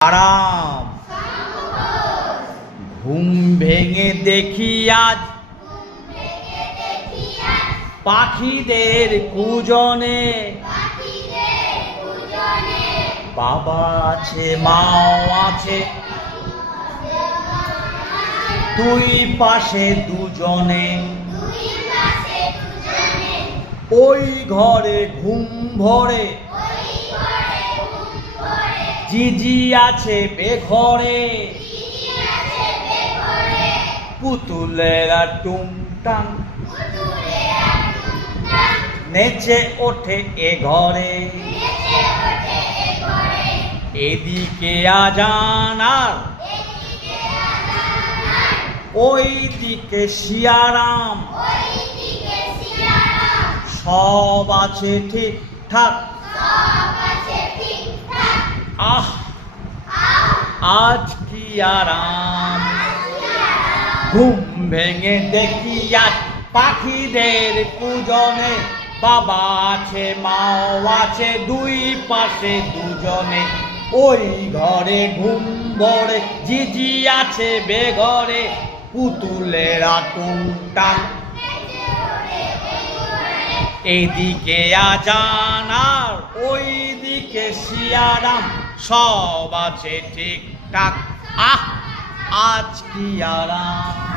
আরাম। ঘুম ভেঙে দেখি আজ পাখিদের কুজনে, বাবা আছে মাও আছে দুই পাশে দুজনে। ওই ঘরে ঘুম ভরে জিজি আছে বেঘরে, পুতুলেরা টুংটাং নেচে ওঠে এ ঘরে। এদিকে আজান আর ওই দিকে শিয়ারাম, সব আছে ঠিকঠাক। আহ আজ কি আরাম। ঘুম ভেঙে দেখি আজ পাখিদের কুজনে, বাবা আছে মাও আছে দুই পাশে দুজনে। ওই ঘরে ঘুম ভরে জিজি আছে বেঘরে, পুতুলেরা টুংটাং। এদিকে আজান আর ওই দিকে শিয়ারাম, সব আছে ঠিকঠাক। আহ আজ কি আরাম।